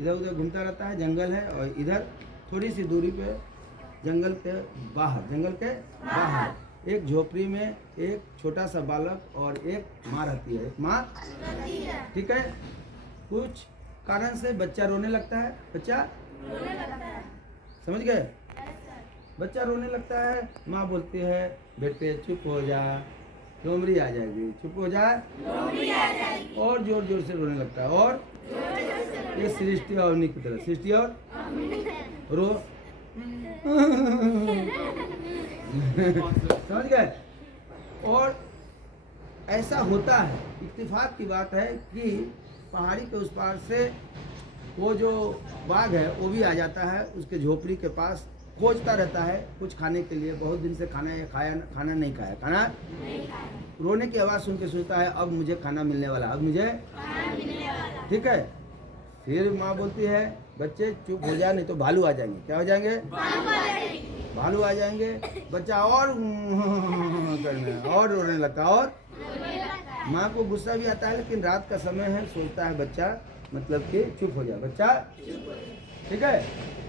इधर उधर घूमता रहता है। जंगल है और इधर थोड़ी सी दूरी पे जंगल के बाहर एक झोपड़ी में एक छोटा सा बालक और एक माँ रहती है। एक माँ, ठीक है। कुछ कारण से बच्चा रोने लगता है। बच्चा समझ गए? बच्चा रोने लगता है। माँ बोलती है बेटे चुप हो जा, लोमड़ी आ जाएगी, चुप हो जा। और जोर जोर से रोने लगता है। और ये सृष्टि और अवनी की तरह, सृष्टि और रो समझ गए? और ऐसा होता है, इत्तेफाक की बात है कि पहाड़ी के उस पार से वो जो बाघ है वो भी आ जाता है उसके झोपड़ी के पास, खोजता रहता है कुछ खाने के लिए। बहुत दिन से खाना नहीं खाया। खाना रोने की आवाज़ सुन के सोचता है अब मुझे खाना मिलने वाला, अब मुझे ठीक है। फिर माँ बोलती है बच्चे चुप हो जा, नहीं तो भालू आ जाएंगे। क्या हो जाएंगे? भालू आ जाएंगे। बच्चा और रोने लगता है। और माँ को गुस्सा भी आता है, लेकिन रात का समय है, सोचता है बच्चा मतलब कि चुप हो जा बच्चा, ठीक है।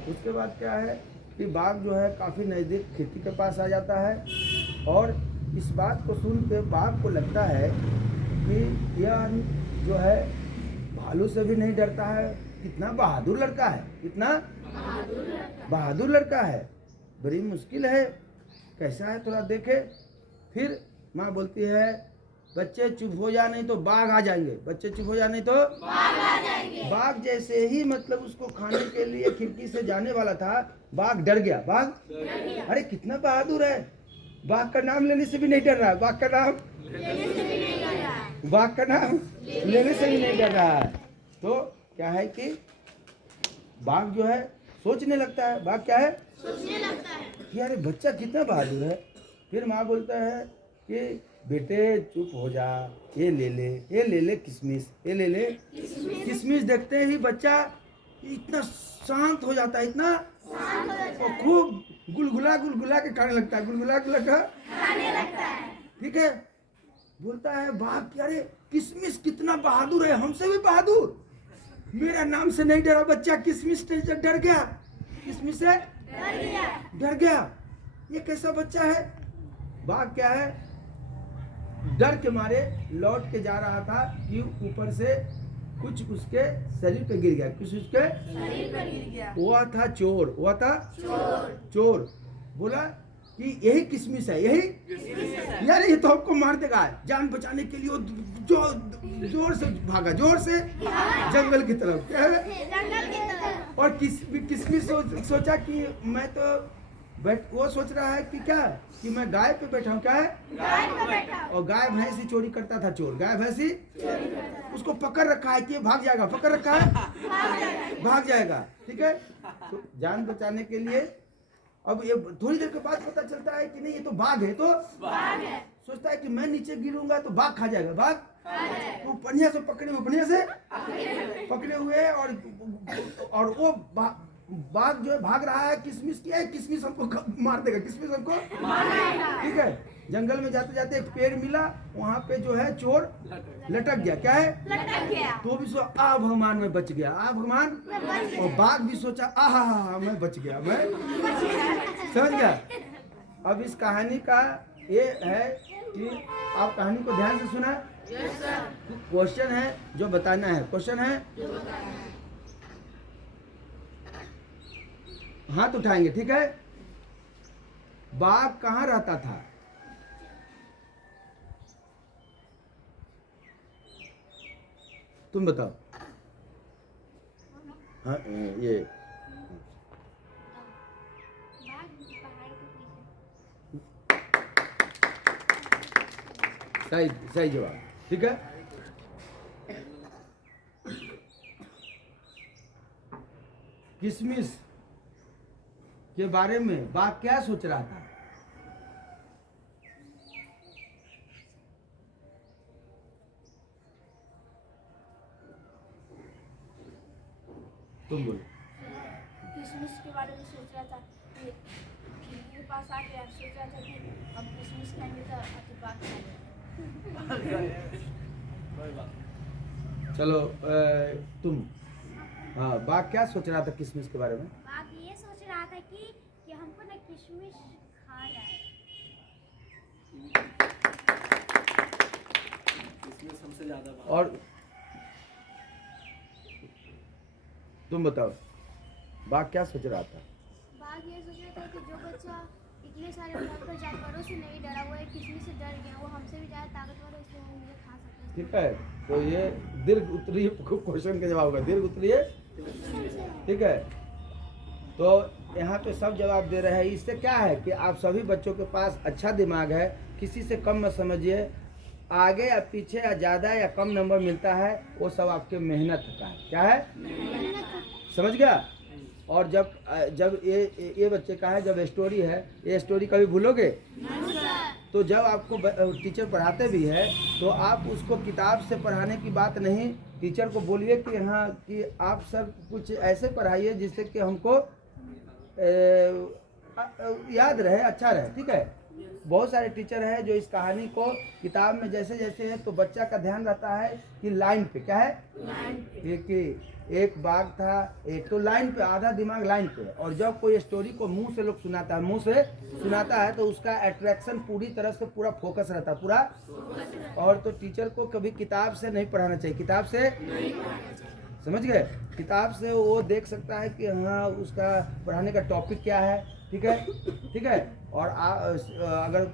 उसके बाद क्या है कि बाघ जो है काफ़ी नज़दीक खेती के पास आ जाता है। और इस बात को सुन के बाघ को लगता है कि यह जो है भालू से भी नहीं डरता है। कितना बहादुर लड़का है, कितना बहादुर लड़का है। बड़ी मुश्किल है, कैसा है थोड़ा देखे। फिर माँ बोलती है बच्चे चुप हो जा, नहीं तो बाघ आ जाएंगे। बच्चे चुप हो जा, नहीं तो बाघ आ जाएंगे। बाघ जैसे ही मतलब उसको खाने के लिए खिड़की से जाने वाला था, बाघ डर गया। बाघ अरे कितना बहादुर है, बाघ का नाम लेने से भी नहीं डर रहा है। बाघ का नाम लेने से भी नहीं डर रहा है। बाघ का नाम लेने से भी नहीं डर रहा है। तो क्या है कि बाघ जो है सोचने लगता है। बाघ क्या है? सोचने लगता है कि अरे बच्चा कितना बहादुर है। फिर माँ बोलता है कि बेटे चुप हो जा, ये ले ले किशमिश, ये ले ले किशमिश। देखते ही बच्चा इतना शांत हो जाता है, इतना और खूब गुलगुला के खाने लगता है। गुलगुला खाने लगता है, ठीक है। बोलता है बाघ कि अरे किशमिश कितना बहादुर है, हमसे भी बहादुर। मेरा नाम से नहीं डरा बच्चा, किशमिश से डर गया, किशमिश से डर गया। ये कैसा बच्चा है? बाघ क्या है, डर के मारे लौट के जा रहा था कि ऊपर से कुछ उसके शरीर पे गिर गया। कुछ उसके शरीर पे गिर गया। हुआ था चोर, हुआ था चोर। बोला कि यही किशमिश है, यही यार ये तो हमको मार देगा। जान बचाने के लिए जो जोर से भागा, जोर से जंगल की तरफ। क्या है? और किशमिश सोचा कि मैं तो वो सोच रहा है कि क्या कि मैं गाय पे बैठा हूँ। क्या है? गाय पे बैठा। और गाय भैंस ही चोरी करता था चोर, गाय भैंस ही उसको पकड़ रखा है कि भाग जाएगा। पकड़ रखा है, भाग जाएगा, ठीक है। तो जान बचाने के लिए अब ये थोड़ी देर के बाद पता चलता है कि नहीं ये तो बाघ है। तो बाघ है। सोचता है कि मैं नीचे गिरूंगा तो बाघ खा जाएगा। बाघ तो बढ़िया से पकड़े हुए और वो बाघ जो है भाग रहा है। किशमिश किया है, किशमिश हमको मार देगा, किशमिश हमको ठीक है। जंगल में जाते जाते एक पेड़ मिला, वहाँ पे जो है चोर लटक गया। क्या है? लटक गया। तो भी सोचा आ भगवान मैं बच गया, आ भगवान। और बाघ भी सोचा आहा मैं बच गया, मैं समझ गया। अब इस कहानी का ये है कि आप कहानी को ध्यान से सुना। क्वेश्चन है जो बताना है, क्वेश्चन है हाथ उठाएंगे, ठीक है। बाघ कहाँ रहता था? तुम बताओ। हाँ ये सही जवाब, ठीक है। किशमिश के बारे में बाघ क्या सोच रहा था? तुम बोलो। किशमिश के बारे में सोच रहा था कि खिड़की के पास आ गया, सोच रहा था कि हम किशमिश खाएंगे तो आपके पास चलो तुम हाँ, बाघ क्या सोच रहा था किशमिश के बारे में? बाघ ये सोच रहा था कि हमको ना किशमिश खा जाए। इसमें सबसे ज्यादा बात और तुम बताओ, बाघ क्या सोच रहा था? बाघ ये सोच रहा था कि जो बच्चा इतने सारे भयंकर जानवरों से नहीं डरा हुआ है, किशमिश से डर गया, वो हमसे भी ज़्यादा ताकतवर है, इसलिए वो मुझे खा सकता है। ठीक है, तो ये दीर्घ उत्तरीय क्वेश्चन का जवाब होगा, दीर्घ उत्तरीय। ठीक है, तो यहाँ पे सब जवाब दे रहे हैं। इससे क्या है कि आप सभी बच्चों के पास अच्छा दिमाग है, किसी से कम मत समझिए। आगे या पीछे या ज़्यादा या कम नंबर मिलता है वो सब आपके मेहनत का है। क्या है? समझ गया? और जब जब ये बच्चे का है, जब स्टोरी है, ये स्टोरी कभी भूलोगे? तो जब आपको टीचर पढ़ाते भी है तो आप उसको किताब से पढ़ाने की बात नहीं, टीचर को बोलिए कि हाँ कि आप सर कुछ ऐसे पढ़ाइए जिससे कि हमको याद रहे, अच्छा रहे। ठीक है, बहुत सारे टीचर हैं जो इस कहानी को किताब में जैसे जैसे है तो बच्चा का ध्यान रहता है कि लाइन पे क्या है, कि एक बाघ था, एक तो लाइन पे, आधा दिमाग लाइन पे। और जब कोई स्टोरी को मुंह से लोग सुनाता है, मुंह से सुनाता है तो उसका अट्रैक्शन पूरी तरह से पूरा फोकस रहता है, पूरा। और तो टीचर को कभी किताब से नहीं पढ़ाना चाहिए, किताब से, समझ गए? किताब से वो देख सकता है कि हाँ उसका पढ़ाने का टॉपिक क्या है। ठीक है, ठीक है। और अगर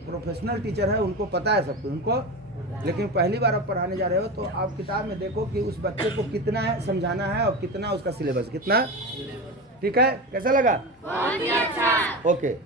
प्रोफेशनल टीचर है उनको पता है सब कुछ उनको, लेकिन पहली बार आप पढ़ाने जा रहे हो तो आप किताब में देखो कि उस बच्चे को कितना है समझाना है और कितना उसका सिलेबस कितना। ठीक है, कैसा लगा? बहुत ही अच्छा। ओके।